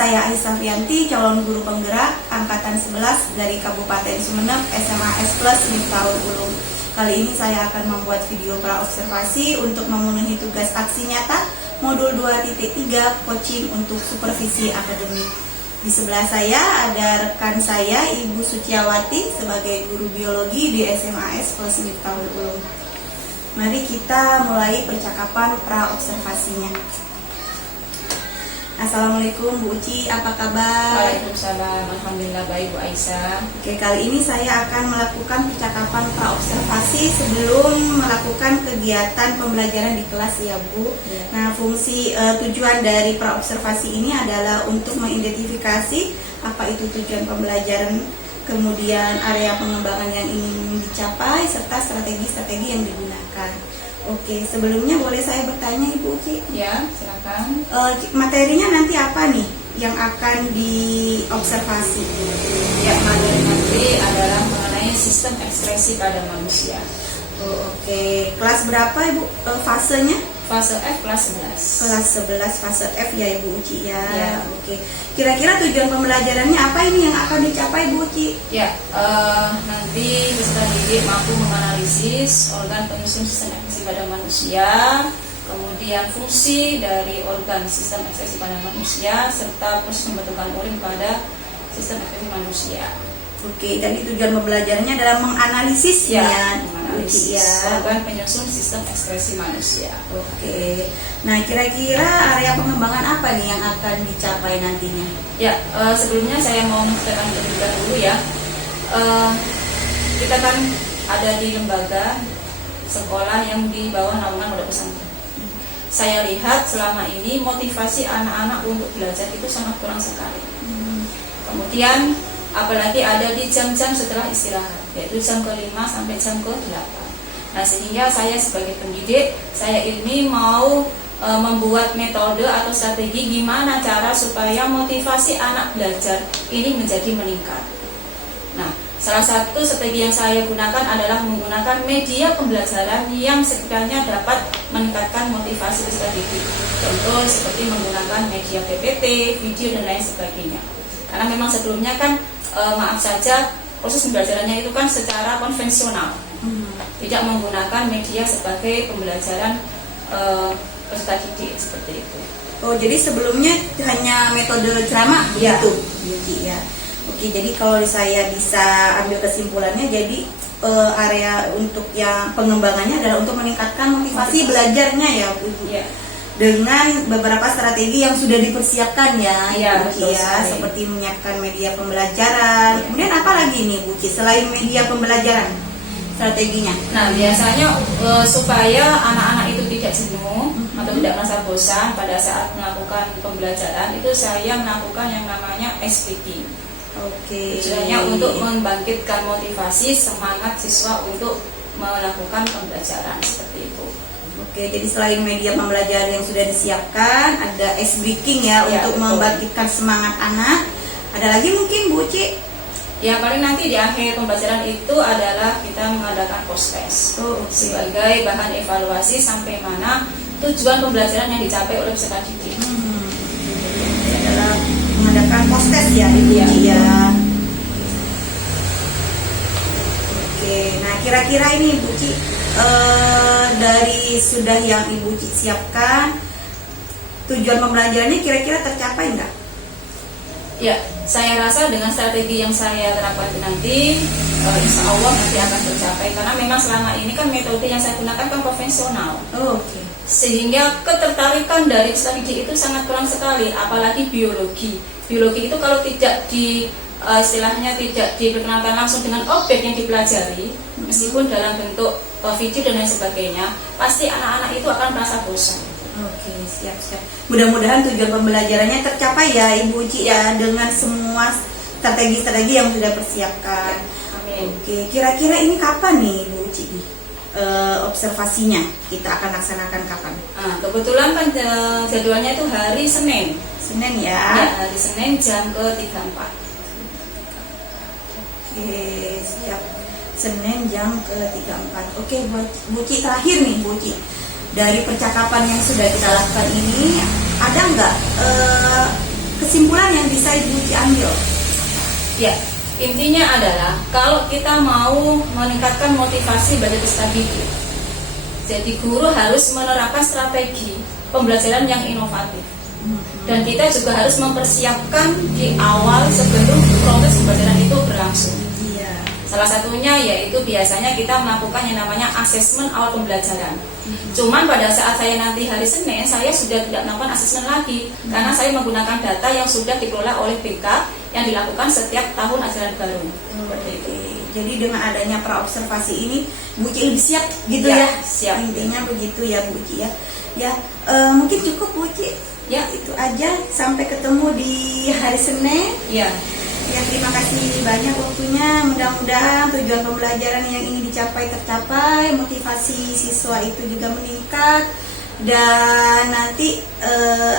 saya Aisyah Rianti, calon guru penggerak Angkatan 11 dari Kabupaten Sumeneb, SMAS Plus Miftahul Ulum. Kali ini saya akan membuat video praobservasi untuk memenuhi tugas aksi nyata Modul 2.3 Coaching untuk Supervisi Akademik. Di sebelah saya ada rekan saya, Ibu Suciawati, sebagai guru biologi di SMAS Plus Miftahul Ulum. Mari kita mulai percakapan praobservasinya. Assalamualaikum Bu Uci, apa kabar? Waalaikumsalam, alhamdulillah baik Bu Aisyah. Oke, kali ini saya akan melakukan percakapan praobservasi sebelum melakukan kegiatan pembelajaran di kelas ya Bu. Ya. Nah, fungsi tujuan dari praobservasi ini adalah untuk mengidentifikasi apa itu tujuan pembelajaran, kemudian area pengembangan yang ingin dicapai, serta strategi-strategi yang digunakan. Oke, sebelumnya boleh saya bertanya Ibu Uci? Ya, silakan. Materinya nanti apa nih yang akan diobservasi? Ya, materi nanti adalah mengenai sistem ekspresi pada manusia. Oke, kelas berapa Ibu fasenya? Fase F kelas 11. Kelas 11 fase F ya Ibu Uci ya. Ya. Oke. Kira-kira tujuan pembelajarannya apa ini yang akan dicapai Bu Uci? Ya, nanti peserta didik mampu menganalisis organ penyusun sistem ekspresi pada manusia, kemudian fungsi dari organ sistem ekspresi pada manusia, serta proses pembentukan urin pada sistem ekspresi manusia. Oke, jadi tujuan pembelajarannya adalah menganalisis ya, menganalisis ya. organ penyusun sistem ekspresi manusia. Oke. Nah, kira-kira area pengembangan apa nih yang akan dicapai nantinya? Ya, sebelumnya saya mau menceritakan terlebih dahulu ya. Kita kan ada di lembaga sekolah yang di bawah naungan pondok pesantren. Saya lihat selama ini motivasi anak-anak untuk belajar itu sangat kurang sekali. Kemudian apalagi ada di jam-jam setelah istirahat, yaitu jam ke-5 sampai jam ke-8. Nah, sehingga saya sebagai pendidik, saya ini mau membuat metode atau strategi gimana cara supaya motivasi anak belajar ini menjadi meningkat. Nah, salah satu strategi yang saya gunakan adalah menggunakan media pembelajaran yang sekiranya dapat meningkatkan motivasi peserta didik. Contoh seperti menggunakan media PPT, video dan lain sebagainya. Karena memang sebelumnya kan maaf saja proses pembelajarannya itu kan secara konvensional, tidak menggunakan media sebagai pembelajaran peserta didik seperti itu. Oh, jadi sebelumnya hanya metode ceramah Ya. gitu, ya. Oke, jadi kalau saya bisa ambil kesimpulannya, jadi area untuk yang pengembangannya adalah untuk meningkatkan motivasi belajarnya ya Bu. Ya. Dengan beberapa strategi yang sudah dipersiapkan ya, Iya, Bu betul ya, sekali. seperti menyiapkan media pembelajaran. Iya. Kemudian apa lagi nih Bu Ci, selain media pembelajaran, strateginya? Nah, biasanya supaya anak-anak itu tidak jenuh atau tidak merasa bosan pada saat melakukan pembelajaran, itu saya melakukan yang namanya ice breaking. Oke. Tujuannya untuk membangkitkan motivasi semangat siswa untuk melakukan pembelajaran seperti itu. Oke, jadi selain media pembelajaran yang sudah disiapkan, ada ice breaking ya, Ya, untuk betul. membangkitkan semangat anak. Ada lagi mungkin Bu Ci? Ya, paling nanti di akhir pembelajaran itu adalah kita mengadakan post test sebagai bahan evaluasi sampai mana tujuan pembelajaran yang dicapai oleh peserta didik. Ini adalah mengadakan post test ya Ibu Iya. Ci ya. Oke, nah kira-kira ini Bu Ci, dari sudah yang Ibu Ci siapkan, tujuan pembelajarannya kira-kira tercapai nggak? Ya, saya rasa dengan strategi yang saya terapkan nanti, insya Allah nanti akan tercapai. Karena memang selama ini kan metode yang saya gunakan kan konvensional, Oke. sehingga ketertarikan dari peserta didik itu sangat kurang sekali. Apalagi biologi. Biologi itu kalau tidak istilahnya tidak diperkenalkan langsung dengan objek yang dipelajari, meskipun dalam bentuk video dan lain sebagainya, pasti anak-anak itu akan merasa bosan. Oke, siap-siap. Mudah-mudahan tujuan pembelajarannya tercapai ya Ibu Ci ya, dengan semua strategi-strategi yang sudah persiapkan. Amin. Oke, kira-kira ini kapan nih Ibu Ci? Observasinya kita akan laksanakan kapan? Nah, kebetulan kan jadwalnya itu hari Senin. Senin Ya, ya. hari Senin jam ke-3.4. Oke, siap. Senin jam ke-3.4. Oke, Bu Ci, terakhir nih Bu Ci. Dari percakapan yang sudah kita lakukan ini, ada nggak kesimpulan yang bisa Ibu Uci ambil? Ya, intinya adalah kalau kita mau meningkatkan motivasi belajar peserta didik, jadi guru harus menerapkan strategi pembelajaran yang inovatif. Dan kita juga harus mempersiapkan di awal sebelum proses pembelajaran itu berlangsung. Iya. Salah satunya yaitu biasanya kita melakukan yang namanya asesmen awal pembelajaran. Cuman pada saat saya nanti hari Senin, saya sudah tidak melakukan asesmen lagi karena saya menggunakan data yang sudah dikelola oleh BK yang dilakukan setiap tahun ajaran baru. Seperti itu. Jadi dengan adanya praobservasi ini, Bu Uci lebih siap gitu Ya, ya? siap. Intinya begitu ya Bu Uci ya. Ya, mungkin cukup Bu Uci. Ya. Itu aja. Sampai ketemu di hari Senin. Ya, Ya, terima kasih banyak waktunya. Mudah-mudahan tujuan pembelajaran yang ingin dicapai tercapai, motivasi siswa itu juga meningkat, dan nanti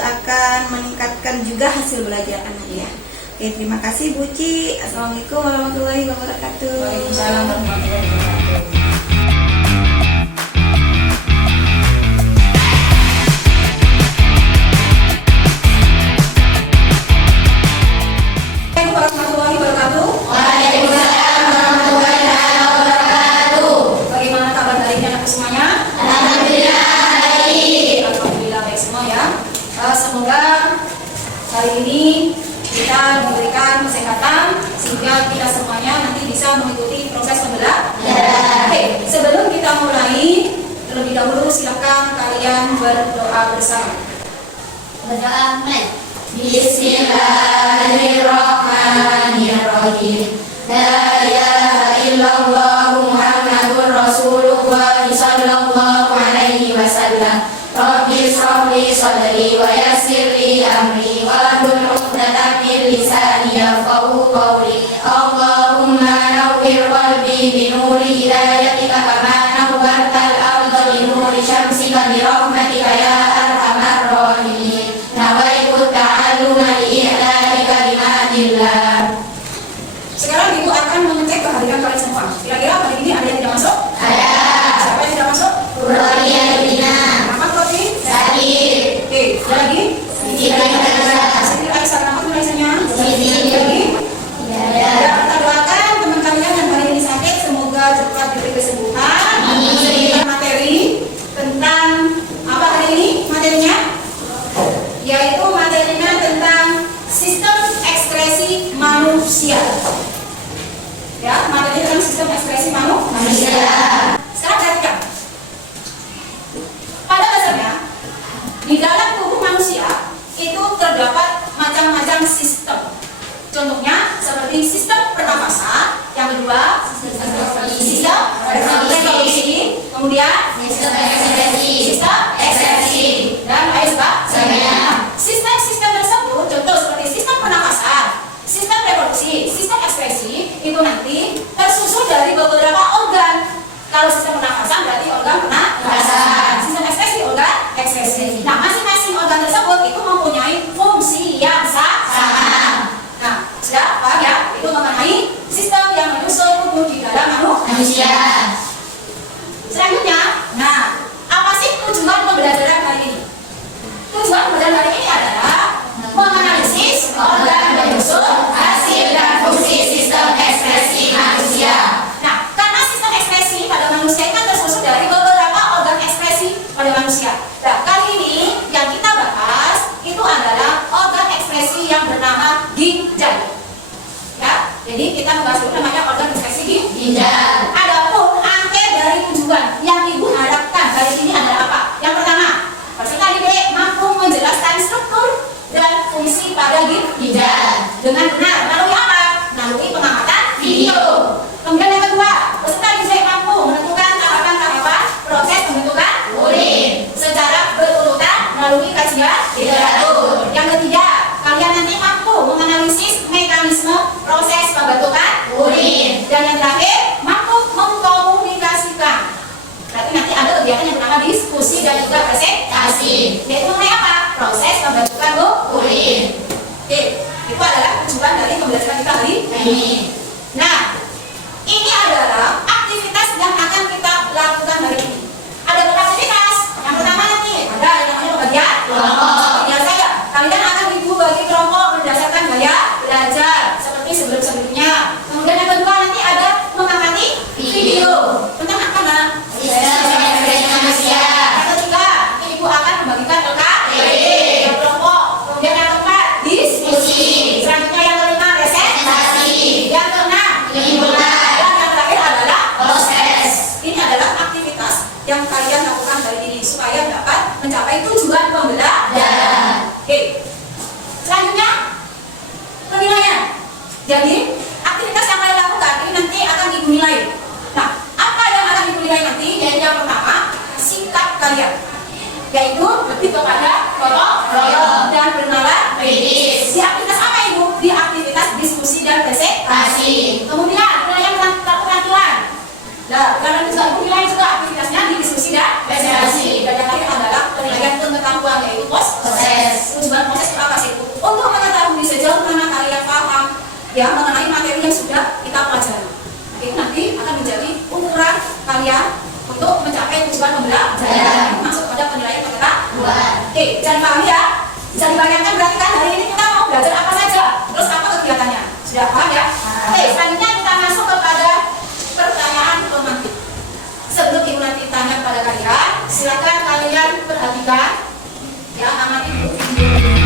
akan meningkatkan juga hasil belajar anaknya. Oke, terima kasih Bu Uci. Assalamualaikum warahmatullahi wabarakatuh. Waalaikumsalam warahmatullahi wabarakatuh. Warahmatullahi wabarakatuh. Waalaikumsalam warahmatullahi wabarakatuh. Bagaimana kabar hari ini anak semuanya? Alhamdulillah baik. Alhamdulillah baik semua ya. Semoga hari ini kita memberikan kesehatan sehingga kita semuanya nanti bisa mengikuti proses pembelajaran. Oke, sebelum kita mulai, terlebih dahulu silakan kalian berdoa bersama. Berdoa mulai. Bismillahirrahmanirrahim. La ilaha illallah Muhammadur Rasulullah sallallahu alaihi wasallam. Rabbi shrah li sadri wa yassir li amri wahlul 'uqdatam min lisani yafqahu qawli. Allahumma nawwir qalbi bi nuri hidayatika kama nawwartal arda bi nuri syamsika bi rahmatika ya arhamar rahimin. Nawaitu ta'alluma li i'la'i kalimatillah. Sekarang Ibu akan mengecek kehadiran kalian semua. Kira-kira hari ini ada yang tidak masuk? Ada. Siapa yang tidak masuk? Rodia Dina. Muhammad Kofi? Sakit. Oke, lagi? Siti Aisyah. Siti Aisyah, nama tulisannya? Siti. Lagi? Ya. Ya, kita doakan teman kalian yang hari ini sakit semoga cepat diberi kesembuhan. Amin. Materi tentang apa hari ini materinya? Yaitu materinya tentang sistem ekspresi manusia. Ya, materinya tentang sistem ekspresi manusia. Sekarang perhatikan. Pada dasarnya di dalam tubuh manusia itu terdapat macam-macam sistem. Contohnya seperti sistem pernapasan, yang kedua sistem reproduksi, kemudian Sistem ekspresi. sistem ekspresi, dan lain sebagainya. Sistem-sistem tersebut, contoh seperti sistem pernapasan, sistem reproduksi, sistem ekspresi, itu nanti tersusun dari beberapa organ. Kalau sistem pernapasan berarti organ pernapasan, sistem ekspresi organ ekspresi. Nah, masing-masing organ tersebut itu mempunyai fungsi yang sama. Nah, sudah paham ya? Itu mengenai sistem yang menyusun tubuh di dalam manusia. Selanjutnya, nah, apa sih tujuan pembelajaran hari ini? Tujuan pembelajaran hari ini adalah menganalisis organ penyusun hasil dan fungsi sistem ekspresi manusia. Nah, karena sistem ekspresi pada manusia itu kan tersusun dari beberapa organ ekspresi pada manusia. Nah, kali ini yang kita bahas itu adalah organ ekspresi yang bernama ginjal. Ya, jadi kita membahas dulu namanya organ ekspresi Ginjal. Adapun akhir dari tujuan yang Ibu harapkan hari ini adalah apa? Yang pertama, peserta didik mampu menjelaskan struktur dan fungsi pada ginjal dengan benar. Melalui apa? Melalui pengamatan video. Kemudian yang kedua, peserta didik mampu menentukan tahapan-tahapan proses pembentukan urin secara berurutan melalui kajian literatur. Yang ketiga, kalian nanti mampu menganalisis mekanisme proses pembentukan urin. Dan yang terakhir, mampu mengkomunikasikan. Berarti nanti ada kegiatan yang bernama diskusi dan juga presentasi. Yaitu mengenai apa? Proses pembentukan urin. Oke, itu adalah tujuan dari pembelajaran kita hari ini. Nah, ini adalah aktivitas yang akan kita lakukan hari ini. Ada beberapa aktivitas. Yang pertama nanti ada yang namanya pembagian kelompok. Biasa ya, kalian akan Ibu bagi kelompok untuk mengetahui sejauh mana kalian paham ya mengenai materi yang sudah kita pelajari. Itu nanti akan menjadi ukuran kalian untuk mencapai tujuan pembelajaran, masuk pada penilaian pengetahuan. Oke, jangan paham ya. Bisa dibayangkan berarti kan hari ini kita mau belajar apa saja, terus apa kegiatannya. Sudah paham ya? Oke, selanjutnya kita masuk kepada pertanyaan pemantik. Sebelum Ibu nanti tanya kepada kalian, silakan kalian perhatikan ya, amati dulu video.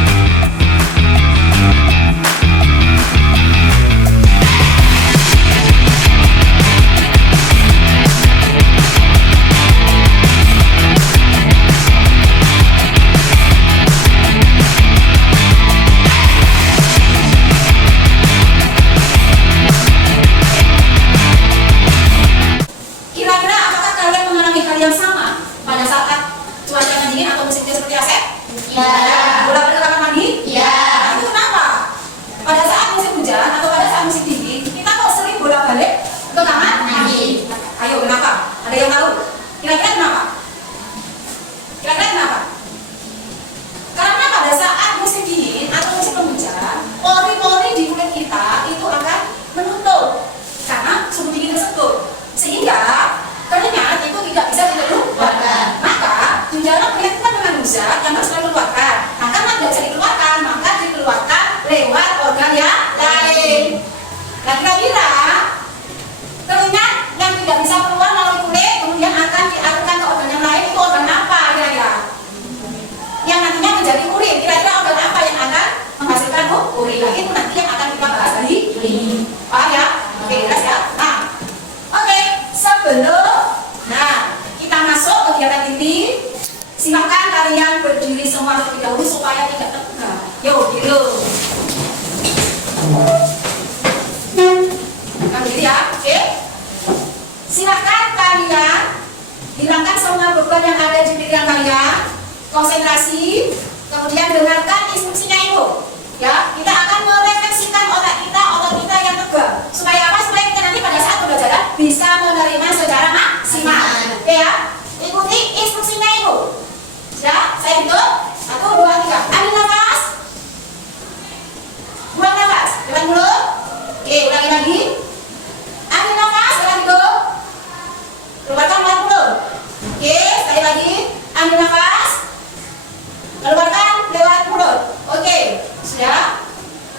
Kira-kira apakah kalian mengalami hal yang sama pada saat cuaca dingin atau musim hujan seperti Asep? Ya. Bolak balik kamar mandi? Ya. Nah, itu kenapa? Pada saat musim hujan atau pada saat musim dingin kita kok sering bolak balik ke kamar Mandi. Ayo, kenapa? Ada yang tahu? Kira-kira kenapa? Kira-kira kenapa? Karena pada saat musim dingin atau musim penghujan, pori-pori di kulit kita itu akan menutup karena suhu dingin tersebut, sehingga keringat itu tidak bisa dikeluarkan. Maka di dalam keringat kan mengandung zat yang harus dikeluarkan. Nah, karena tidak bisa dikeluarkan, maka dikeluarkan lewat organ yang lain. Nah, kira-kira keringat yang tidak bisa keluar melalui kulit kemudian akan dialirkan ke organ yang lain, itu organ apa kira-kira? Yang nantinya menjadi urin. Kira-kira organ apa yang akan menghasilkan urin? Nah, itu nanti yang akan kita bahas hari ini. Paham ya? Oke, jelas ya? Nah, oke, sebelum kita masuk kegiatan inti, silakan kalian berdiri semua terlebih dahulu supaya tidak tegak. Yuk, dulu. Berdiri ya, oke? Silakan kalian hilangkan semua beban yang ada di pikiran kalian, konsentrasi, kemudian dengarkan instruksinya Ibu. Ya, kita akan merefleksikan otak kita yang tegak. Supaya apa? Supaya kita nanti pada saat pembelajaran bisa menerima secara maksimal. Oke ya? Ikuti instruksinya Ibu. Ya, saya hitung 1, 2, 3. Ambil nafas, buang nafas dengan mulut. Oke, ulangi lagi. Ambil nafas dengan hidung, keluarkan lewat mulut. Oke, sekali lagi. Ambil nafas, keluarkan lewat mulut. Oke, sudah?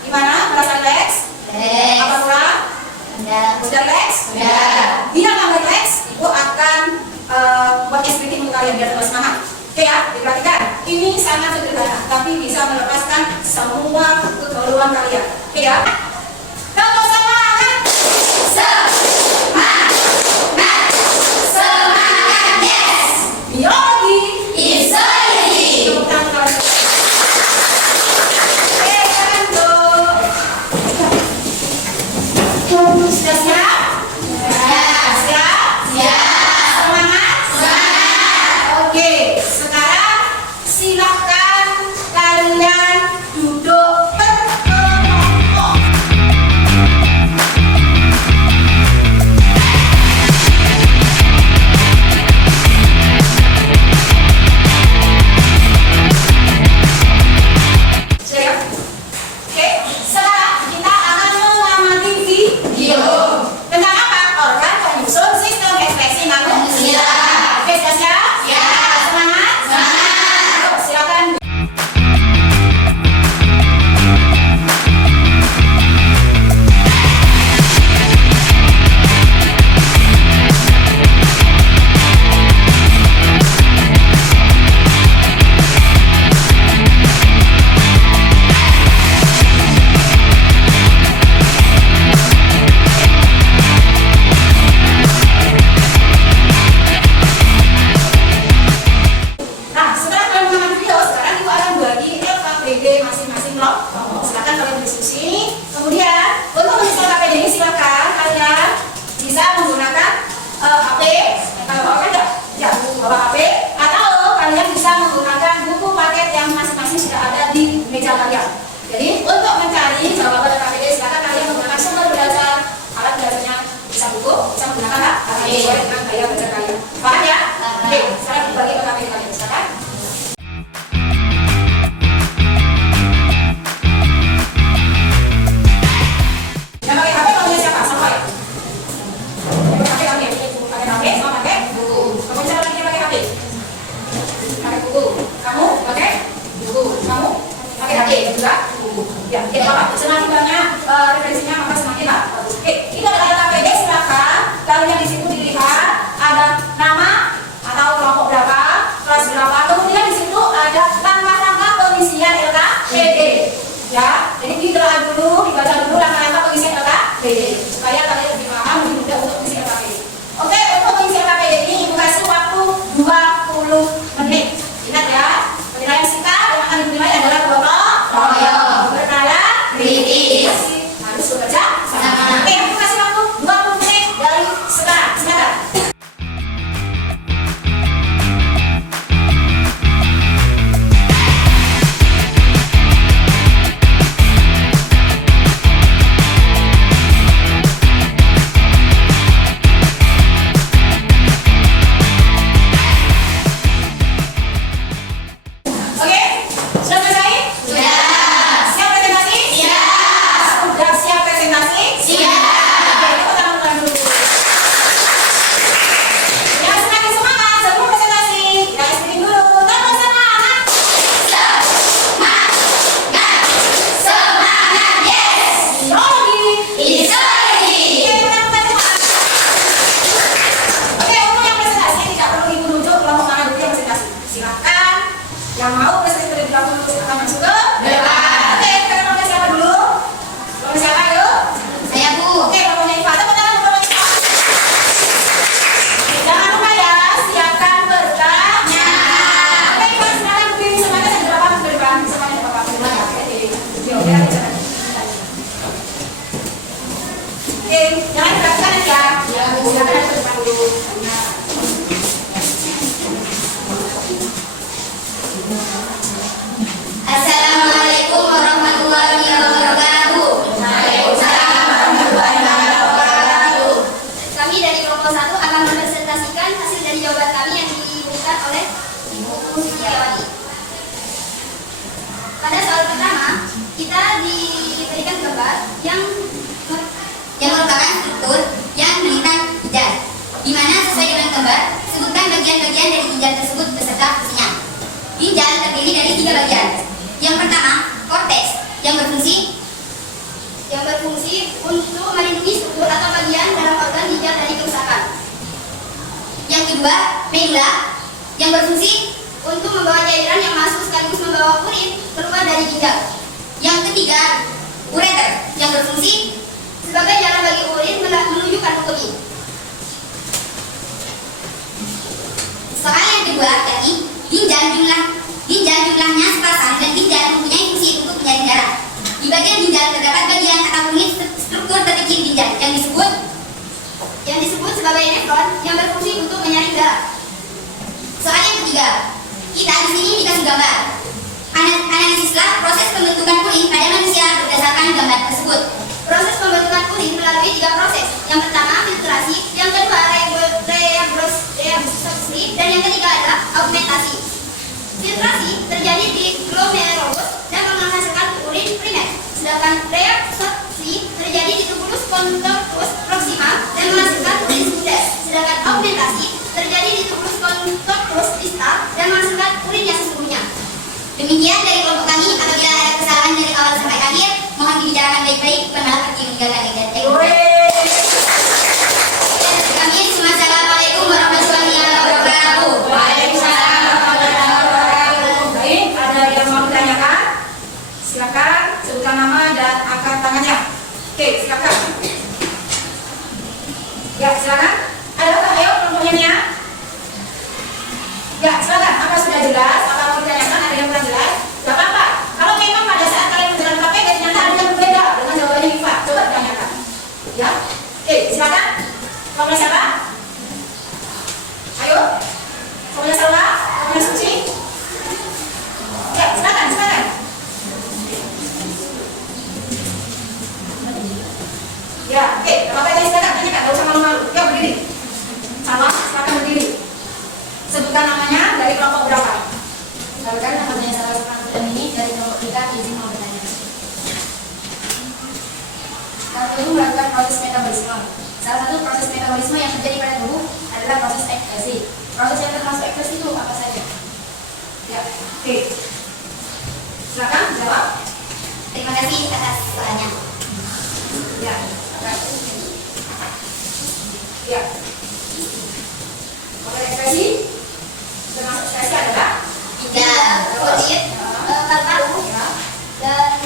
Gimana? Merasa relax? Apa kurang? Sudah relax? Sudah. Bila nggak relax, Ibu akan buat kritik untuk kalian biar terus semangat. Oke ya, diperhatikan. Ini sangat sederhana, tapi bisa melepaskan semua kegaulan kalian. Oke ya? Kalau semangat, Semangat, yes. biologi, Isologi. tepuk tangan kalian. Oke, jangan tuh. Sudah siap? Siap? Semangat? Oke, sekarang silahkan kalian duduk berkelompok. Siap? Oke, sekarang kita akan mengamati video tentang apa? Organ penyusun sistem ekspresi manusia. Oke, sudah siap? Semangat? Ayo, silakan. Nah, setelah kalian mengamati video, sekarang Ibu akan bagi LKPD masing-masing loh. Silakan kalian diskusi. Kemudian untuk mengisi LKPD ini silakan kalian bisa menggunakan HP, bawa enggak? Ya, bawa HP, atau kalian bisa menggunakan buku paket yang masing-masing sudah ada di meja kalian. Jadi untuk mencari jawaban LKPD silakan kalian menggunakan sumber belajar, alat belajarnya bisa buku, bisa menggunakan HP sesuai dengan gaya belajar kalian. Paham ya? Oke, sekarang dibagi LKPD kalian silakan. Ya, tidak apa-apa. Semakin banyak referensinya maka semakin bagus. Oke, itu adalah KPD, silakan. Lalu yang di situ dilihat ada nama atau kelompok berapa, kelas berapa. Kemudian di situ ada langkah-langkah pengisian LKPD. Ya, jadi ditelaah dulu, dibaca dulu langkah-langkah pengisian LKPD supaya kalian lebih paham, lebih mudah untuk mengisi LKPD. Oke, untuk mengisi LKPD ini ibu kasih waktu 20 menit. Ingat ya, penilaian singkat yang akan dinilai adalah gotong royong, berkala, kritis, harus bekerja sama. Oke, aku kasih waktu 20 menit dari sekarang. Silakan. Oke, sudah selesai? Sudah. Siap presentasi? Siap. Sudah siap presentasi? Siap. Oke, kita tangan dulu. Yang semakin semangat sebelum presentasi, kita speaking dulu. Tangan semangat. Semangat, yes. Biologi. Ideologi. Oke, kita semangat. Oke, untuk yang presentasi tidak perlu ibu duduk kelompok mana dulu yang presentasi. Silakan. Yang mau presentasi terlebih dahulu silakan masuk ke Depan. Oke, kita kelompoknya siapa dulu? Kelompok siapa yuk? Saya Bu. Oke, kelompoknya Iva. Tepuk tangan untuk kelompok Iva. Jangan lupa ya, siapkan bertanya. Oke, Iva, silakan berdiri semuanya sambil berapa ke depan. Semuanya berapa ke depan. Oke, yuk, biar bisa. Oke, jangan diperhatikan ya. Silakan ke depan dulu. Assalamualaikum warahmatullahi wabarakatuh. Waalaikumsalam warahmatullahi wabarakatuh. Kami dari kelompok 1 akan mempresentasikan hasil dari jawaban kami yang diberikan oleh Ibu Sitiawati. Pada soal pertama, kita diberikan gambar yang merupakan struktur yang melintang ginjal, di mana sesuai dengan gambar, sebutkan bagian-bagian dari ginjal tersebut beserta fungsinya. Ginjal terdiri dari 3 bagian. Yang pertama, korteks yang berfungsi untuk melindungi struktur atau bagian dalam organ ginjal dari kerusakan. Yang kedua, medula yang berfungsi untuk membawa cairan yang masuk sekaligus membawa urin keluar dari ginjal. Yang ketiga, ureter yang berfungsi sebagai jalan bagi urin menuju kandung kemih. Soal yang kedua, yakni ginjal jumlahnya sepasang dan ginjal mempunyai fungsi untuk menyaring darah. Di bagian ginjal terdapat bagian atau unit struktur terkecil ginjal yang disebut sebagai nefron yang berfungsi untuk menyaring darah. Soal yang ketiga, kita di sini dikasih gambar. Analisislah proses pembentukan urin pada manusia berdasarkan gambar tersebut. Proses pembentukan urin melalui 3 proses. Yang pertama filtrasi, yang kedua reabsorpsi, dan yang ketiga adalah augmentasi. Filtrasi terjadi di glomerulus dan menghasilkan urin primer, sedangkan reabsorpsi terjadi di tubulus contortus proximal dan menghasilkan urin sekunder, sedangkan augmentasi terjadi di tubulus contortus distal dan menghasilkan urin yang sesungguhnya. Demikian dari kelompok kami. Apabila ada kesalahan dari awal sampai akhir, mohon dibicarakan baik-baik, malah pergi meninggalkan dan kami. Assalamualaikum warahmatullahi wabarakatuh. Waalaikumsalam warahmatullahi wabarakatuh. Baik, ada yang mau ditanyakan? Silakan sebutkan nama dan angkat tangannya. Oke, silakan. Ya, silakan. Adakah ayo kelompoknya Nia? Ya, silakan. Apa sudah jelas? Apa mau ditanyakan? Ada yang kurang jelas? Gak apa-apa. Kalau memang pada saat kalian menjalankan KPD ternyata ada yang berbeda dengan jawabannya Iva, coba ditanyakan. Ya, oke, silakan. Kelompok siapa? Ayo, kelompoknya Salwa, kelompoknya Suci. Ya, silakan. Ya, oke, apa aja silakan tanyakan, gak usah malu-malu. Ya, berdiri. Salwa, silakan berdiri. Sebutkan namanya dari kelompok berapa? Misalkan namanya Salwa Panggilan ini dari kelompok kita izin mau bertanya. Kami itu melakukan proses metabolisme. Salah satu proses metabolisme yang terjadi pada tubuh adalah proses ekskresi. Proses yang termasuk ekskresi itu apa saja? Ya, oke. Silakan jawab. Terima kasih atas doanya. Ya. Ya. Model ekspresi termasuk ekspresi adalah Tidak, kulit, paru-paru, dan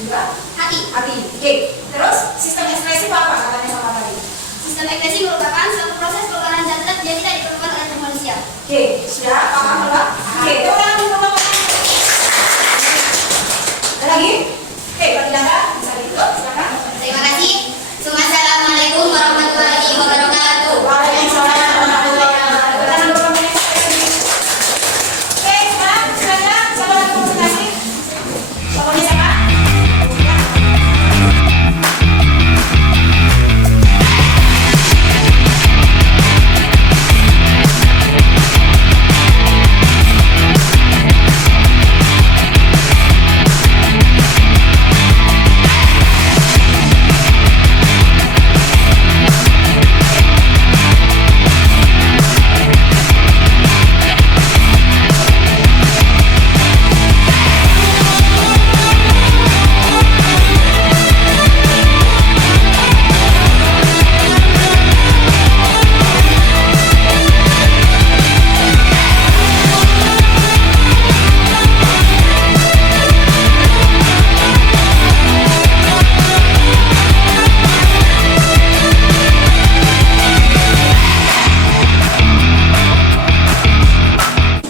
juga hati. hati. Oke. Terus sistem ekspresi itu apa katanya sama tadi? Sistem ekspresi merupakan suatu proses perubahan zat yang tidak diperlukan oleh manusia. Oke, sudah paham belum? Oke, ulang dulu. Ada lagi? Oke, bagi Danda bisa ditutup, silakan. Terima kasih. Assalamualaikum warahmatullahi wabarakatuh. Waalaikumsalam warahmatullahi wabarakatuh. Tangan dulu, Mbak. Oke, sekarang silakan siapa lagi mau presentasi? Pokoknya siapa? Ya.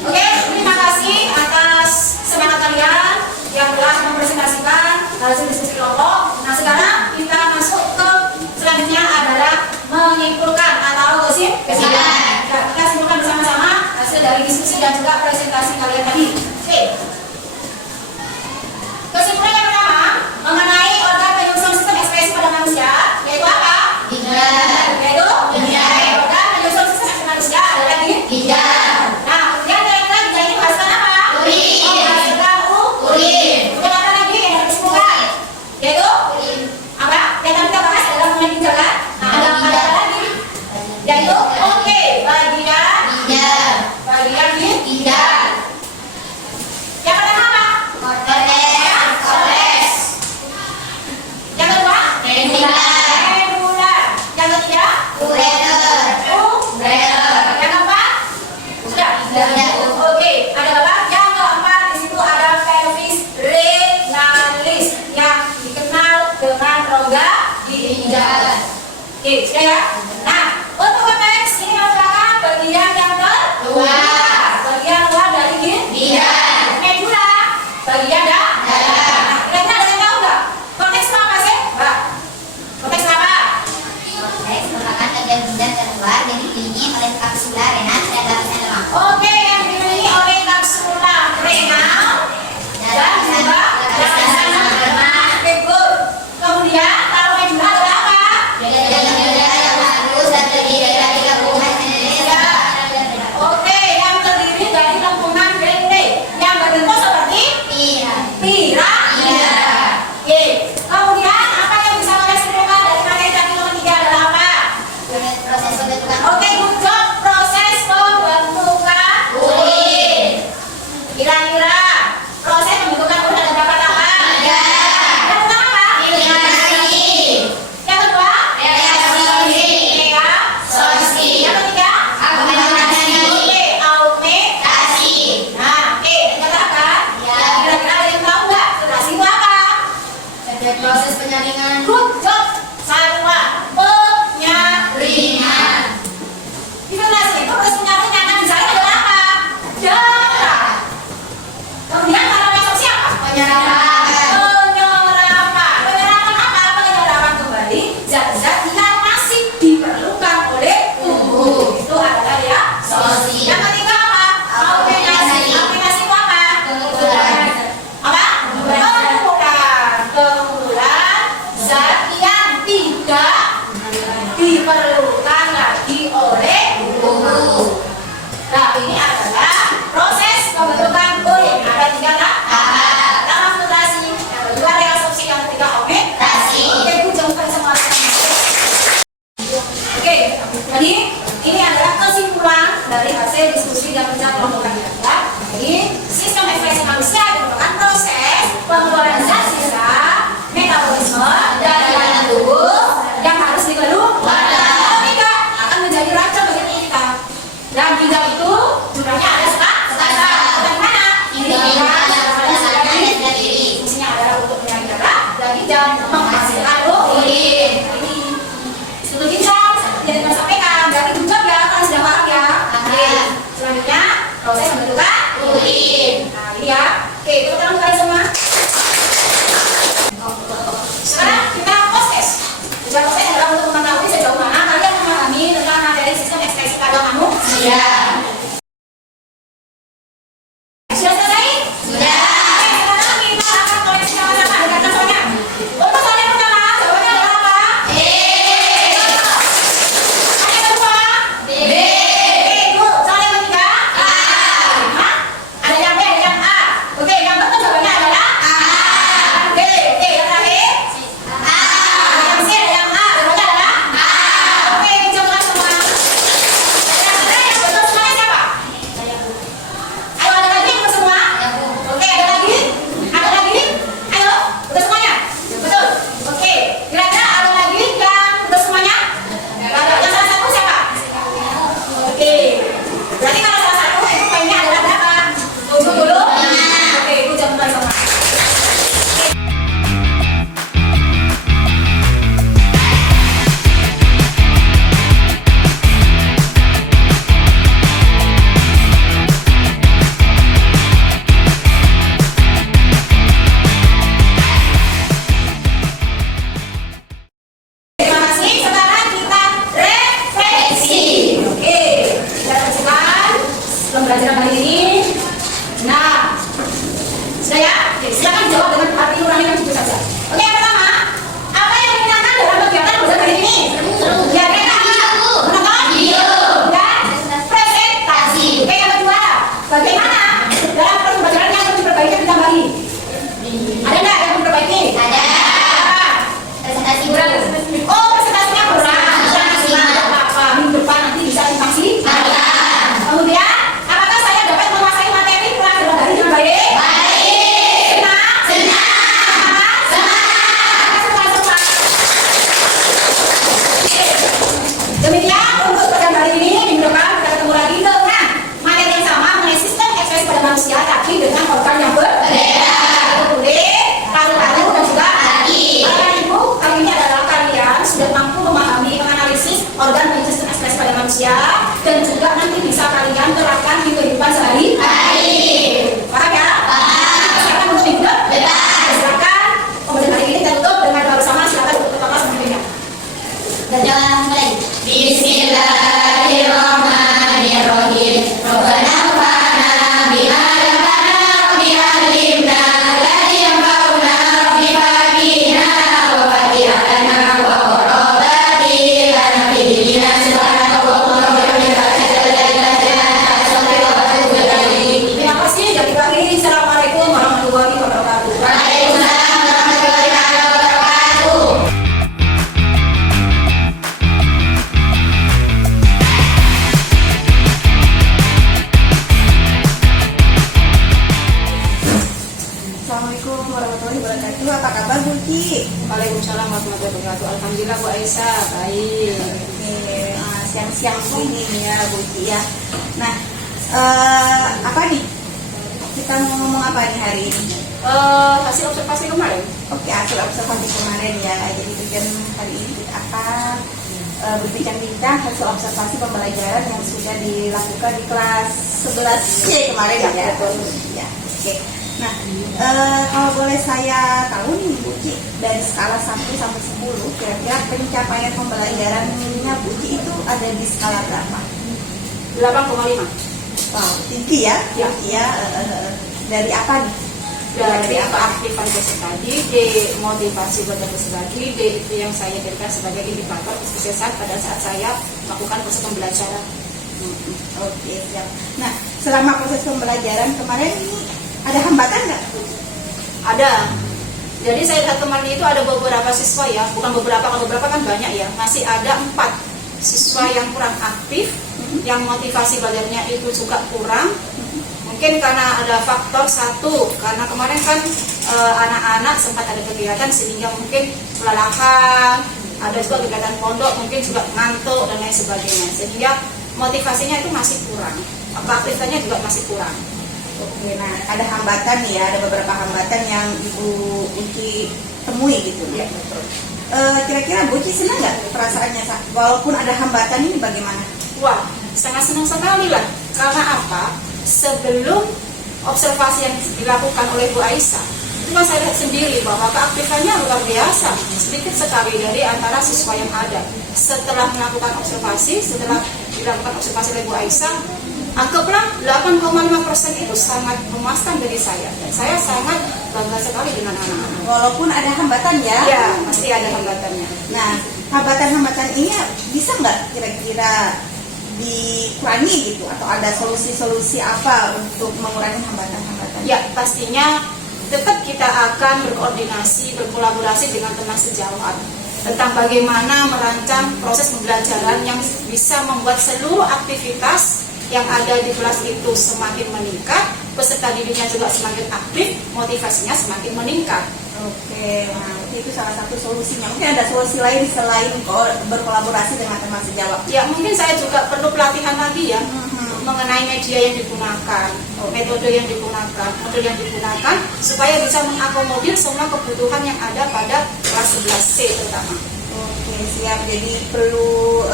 Oke, terima kasih atas semangat kalian yang telah mempresentasikan hasil diskusi kelompok. Nah, sekarang kita masuk ke selanjutnya adalah menyimpulkan atau kesimpulan. Kita simpulkan bersama-sama hasil dari diskusi dan juga presentasi kalian tadi. Oke. Kesimpulan yang pertama mengenai organ penyusun sistem ekspresi pada manusia yaitu apa? Yaitu organ penyusun sistem ekspresi manusia adalah ginjal. Nah, kemudian kira-kira ginjal ini menghasilkan apa? Urin. Menghasilkan urin. Kemudian apa lagi yang harus disimpulkan? Yaitu apa? Yang tadi kita bahas adalah mengenai ginjal kan? Nah, ada apa lagi? Yaitu oke, bagian ginjal. Yang pertama apa? Yang kedua? Medula. Yang ketiga? Yang keempat? Sudah. Oke, ada apa? Yang keempat di situ ada pelvis renalis yang dikenal dengan rongga ginjal. Oke, sudah ya. Nah, untuk konteks ini merupakan bagian yang terluar, bagian luar dari ginjal. Medula, bagian dalam. Nah, kira-kira ada yang tahu nggak? Konteks itu apa sih, Mbak? Konteks apa? merupakan bagian ginjal terluar yang dikelilingi oleh kapsula renal dan lapisan lemak. Oke, yang dikelilingi oleh kapsula renal dan juga lapisan lemak. Oke, good. Kemudian kalau medula adalah apa? Ginjal yang halus dan terdiri dari gabungan Oke, yang terdiri dari lengkungan bende yang berbentuk seperti piramida. Oke. Kemudian apa yang bisa kalian simpulkan dari materi tadi nomor 3 adalah apa? proses pembentukan Oke, good job. Proses pembentukan urin. Kira-kira proses pembentukan urin ada berapa tahap? Yang pertama apa? Yang kedua? Reaksi. Yang ketiga? Oke, augmentasi. Nah, oke, katakan. Kira-kira ada yang tahu nggak? Augmentasi itu apa? proses penyaringan Good job. Sarua penyaringan. Imunisasi itu proses penyaringan yang akan disaring adalah apa? Darah. Kemudian para reaksi apa? penyerapan Penyerapan apa? Penyerapan kembali zat-zat yang masih diperlukan oleh tubuh. Itu adalah ya. Yang ketiga apa? Augmentasi. Augmentasi itu apa? Apa? Pengumpulan zat yang tidak diperlukan lagi oleh tubuh. Nah, ini adalah proses pembentukan urin. Ada 3 tahap. Tahap filtrasi, yang kedua reabsorpsi, yang ketiga augmentasi. Oke, kucingkan semua. Oke, jadi ini adalah kesimpulan dari hasil diskusi dan pencapaian kelompok kalian. Jadi sistem ekspresi manusia merupakan proses pengumpulan zat sisa, metabolisme dari dalam tubuh yang harus dikeluarkan. Kalau tidak akan menjadi racun bagi tubuh kita. Dan ginjal itu jumlahnya ada sekitar mana? Ini fungsinya adalah untuk menyaring darah dan ginjal menghasilkan urin. Struktur ginjal yang kita sampaikan dari ginjal ya, kalau sudah paham ya. Oke, selanjutnya proses pembentukan urin. Nah ini ya. Oke, kita lakukan semua. Sekarang kita proses. Tujuan proses adalah untuk mengetahui sejauh mana kalian memahami tentang materi sistem ekspresi pada manusia. Sudah selesai? Sudah. Oke, sekarang kita akan koleksi sama-sama dengan soalnya. Untuk soal yang pertama, jawabannya adalah apa? B. Soal yang kedua? B. Oke, soal yang ketiga? A. Hah? Ada yang B, ada yang A. Oke, yang betul jawabannya adalah A. B. Oke, yang terakhir? A. Ada yang C, ada yang A. Jawabannya adalah A. Oke, dijawabkan semua. Kira-kira yang betul semuanya siapa? Ayo, ada lagi yang betul semua? Oke, ada lagi? Ada lagi? Ayo, betul semuanya? Betul. Oke, kira-kira ada lagi yang betul semuanya? Ada. Yang salah satu siapa? Oke, berarti kalau salah satu itu poinnya adalah berapa? 70. Oke, itu jam mulai sama. Terima kasih. Sekarang kita refleksi. Oke, kita refleksikan pembelajaran kali ini. Nah, sudah ya? Oke, silakan jawab dengan arti nurani yang jujur saja. Oke, yang pertama, apa yang menyenangkan dalam kegiatan belajar kali ini? Ya, mereka menonton video dan presentasi. Oke, yang kedua, bagaimana dalam pembelajaran yang perlu diperbaiki ditambahi? Ada nggak yang perlu diperbaiki? Ada. Presentasi kurang. Oh, presentasinya kurang. Tidak apa-apa. Minggu depan nanti bisa dimaksi. Kemudian, apakah saya dapat menguasai materi pelajaran hari dengan baik? Baik. Senang. Semangat. Semua. Demikian untuk pelajaran hari ini. Minggu depan kita ketemu lagi dengan materi yang sama mengenai sistem ekspresi pada manusia, tapi dengan organ yang berbeda. Kulit, paru-paru dan juga hati. Bapak Ibu, kali ini adalah kalian sudah mampu memahami menganalisis organ dan sistem ekspresi pada manusia dan juga nanti bisa kalian terapkan di kehidupan sehari-hari. Paham ya? Paham. Silakan untuk minggu depan. Silakan. Pembelajaran hari ini kita tutup dengan doa bersama. Silakan untuk tetap semuanya. Dan jangan mulai. Bismillahirrahmanirrahim. Rabbana fa'na bima yanfa'una rabbi alimna alladhi yanfa'una rabbi fa'ina wa fa'ina wa qarabati lana fi dinina subhanallah wa bihamdihi. Terima kasih. Jadi akhiri. Assalamualaikum warahmatullahi wabarakatuh. Waalaikumsalam warahmatullahi wabarakatuh. Assalamualaikum warahmatullahi wabarakatuh. Apa kabar Bu Ci? Waalaikumsalam warahmatullahi wabarakatuh. Alhamdulillah Bu Aisyah, baik. Oke, siang-siang ini ya Bu Ci ya. Nah, apa nih? Kita mau ngomong apa nih hari ini? Hasil observasi kemarin. Oke, hasil observasi kemarin ya. Jadi tujuan hari ini kita akan berbincang-bincang hasil observasi pembelajaran yang sudah dilakukan di kelas 11C kemarin ya. Ya, oke. Nah, kalau boleh saya tahu nih Bu Ci, dari skala 1 sampai 10, kira-kira pencapaian pembelajarannya Bu Ci itu ada di skala berapa? 8,5. Wow, tinggi ya? Ya. Ya, dari apa nih? Dari keaktifan peserta didik, motivasi belajar peserta didik, itu yang saya jadikan sebagai indikator kesuksesan pada saat saya melakukan proses pembelajaran. Oke, siap. Nah, selama proses pembelajaran kemarin ini ada hambatan nggak? Ada. Jadi saya lihat kemarin itu ada beberapa siswa ya, bukan beberapa, kalau beberapa kan banyak ya. Masih ada 4 siswa yang kurang aktif, yang motivasi belajarnya itu juga kurang. Mungkin karena ada faktor satu, karena kemarin kan anak-anak sempat ada kegiatan sehingga mungkin kelelahan, ada juga kegiatan pondok mungkin juga ngantuk dan lain sebagainya, sehingga motivasinya itu masih kurang, aktivitasnya juga masih kurang. Oke, nah ada hambatan nih ya, ada beberapa hambatan yang Ibu Uci temui gitu. Ya, betul. Kira-kira Bu Uci senang nggak perasaannya walaupun ada hambatan ini bagaimana? Wah, sangat senang sekali lah. Karena apa? Sebelum observasi yang dilakukan oleh Bu Aisyah, itu kan saya lihat sendiri bahwa keaktifannya luar biasa, sedikit sekali dari antara siswa yang ada. Setelah melakukan observasi, setelah dilakukan observasi oleh Bu Aisyah, anggaplah 8,5% itu sangat memuaskan dari saya. Dan saya sangat bangga sekali dengan anak-anak. Walaupun ada hambatan ya? Ya, pasti ada hambatannya. Nah, hambatan-hambatan ini bisa nggak kira-kira dikurangi gitu? Atau ada solusi-solusi apa untuk mengurangi hambatan-hambatan? Ya, pastinya tetap kita akan berkoordinasi, berkolaborasi dengan teman sejawat tentang bagaimana merancang proses pembelajaran yang bisa membuat seluruh aktivitas yang ada di kelas itu semakin meningkat, peserta didiknya juga semakin aktif, motivasinya semakin meningkat. Oke, nah itu salah satu solusinya. Mungkin ada solusi lain selain berkolaborasi dengan teman sejawat. Ya, mungkin saya juga perlu pelatihan lagi ya mengenai media yang digunakan, metode yang digunakan, model yang digunakan, supaya bisa mengakomodir semua kebutuhan yang ada pada kelas 11C terutama. Oke, siap. Jadi perlu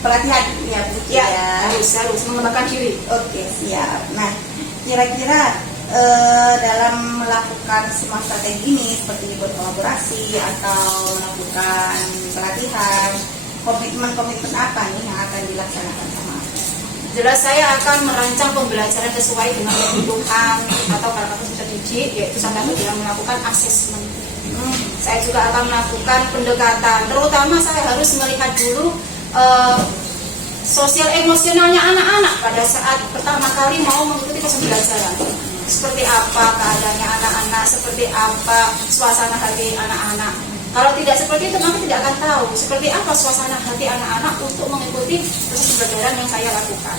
pelatihan ya Bu Uci ya. Harus mengembangkan diri. Oke, siap. Nah, kira-kira dalam melakukan semua strategi ini seperti berkolaborasi atau melakukan pelatihan, komitmen apa nih yang akan dilaksanakan sama? Jelas saya akan merancang pembelajaran sesuai dengan kebutuhan atau karakter peserta didik, yaitu salah satu dengan melakukan asesmen. Saya juga akan melakukan pendekatan, terutama saya harus melihat dulu sosial emosionalnya anak-anak pada saat pertama kali mau mengikuti proses pembelajaran. Seperti apa keadaannya anak-anak, seperti apa suasana hati anak-anak. Kalau tidak seperti itu, maka tidak akan tahu seperti apa suasana hati anak-anak untuk mengikuti proses pembelajaran yang saya lakukan.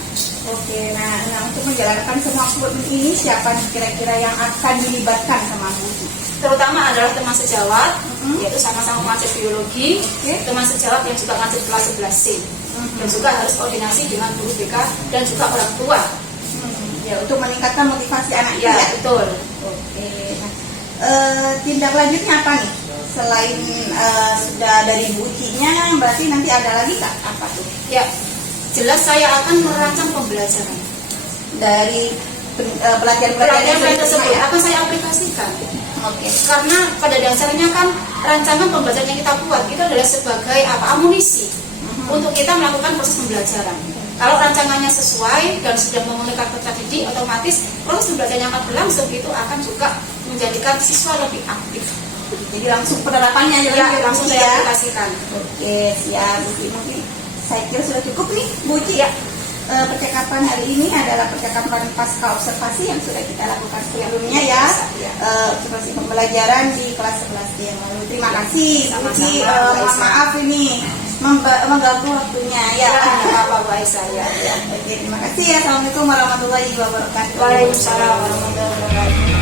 Oke, nah untuk menjalankan semua komitmen ini siapa kira-kira yang akan dilibatkan sama Bu Uci? Terutama adalah teman sejawat, yaitu sama-sama mengajar biologi, teman sejawat yang juga mengajar kelas 11C, dan juga harus koordinasi dengan guru BK dan juga orang tua. Ya, untuk meningkatkan motivasi anak Ya, betul. Oke, nah tindak lanjutnya apa nih? Selain sudah dari Bu Uci-nya, berarti nanti ada lagi Kak? Apa tuh? Ya, jelas saya akan merancang pembelajaran. Dari pelatihan-pelatihan tersebut akan saya aplikasikan. Oke. Karena pada dasarnya kan rancangan pembelajaran yang kita buat itu adalah sebagai amunisi untuk kita melakukan proses pembelajaran. Kalau rancangannya sesuai dan sudah memenuhi karakter didik, otomatis proses pembelajaran yang akan berlangsung itu akan juga menjadikan siswa lebih aktif. Jadi langsung penerapannya Ya, langsung saya aplikasikan. Oke, siap Bu Uci. Mungkin saya kira sudah cukup nih Bu Uci. Ya. Percakapan hari ini adalah percakapan pasca observasi yang sudah kita lakukan sebelumnya ya. Observasi pembelajaran di kelas 11 yang lalu. Terima kasih Bu Uci. Mohon maaf ini mengganggu waktunya ya. Apa Bu Aisyah ya. Oke, terima kasih ya. Assalamualaikum warahmatullahi wabarakatuh. Waalaikumsalam warahmatullahi wabarakatuh.